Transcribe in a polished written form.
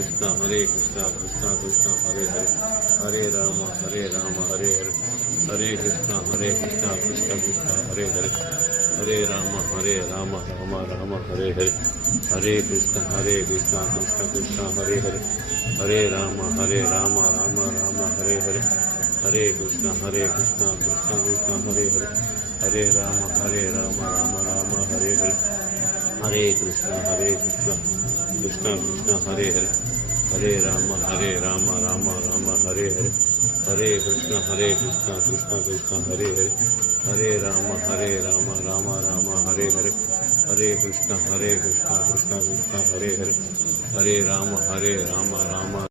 Krishna Krishna Krishna Hare Hare Hare Rama Hare Hare Hare Krishna Krishna Krishna Hare Hare Hare Rama Rama Hare Hare Hare Krishna Krishna Krishna Hare Hare Hare Rama Rama Hare Hare Hare Krishna Krishna Krishna Hare Hare Hare Rama Rama Hare Hare Hare Krishna Krishna Krishna Hare Hare Hare Rama Rama Hare Hare Hare Krishna Krishna Krishna Hare Hare Hare Rama Rama Hare Hare Hare Krishna Krishna Krishna Hare Hare Hare Rama Rama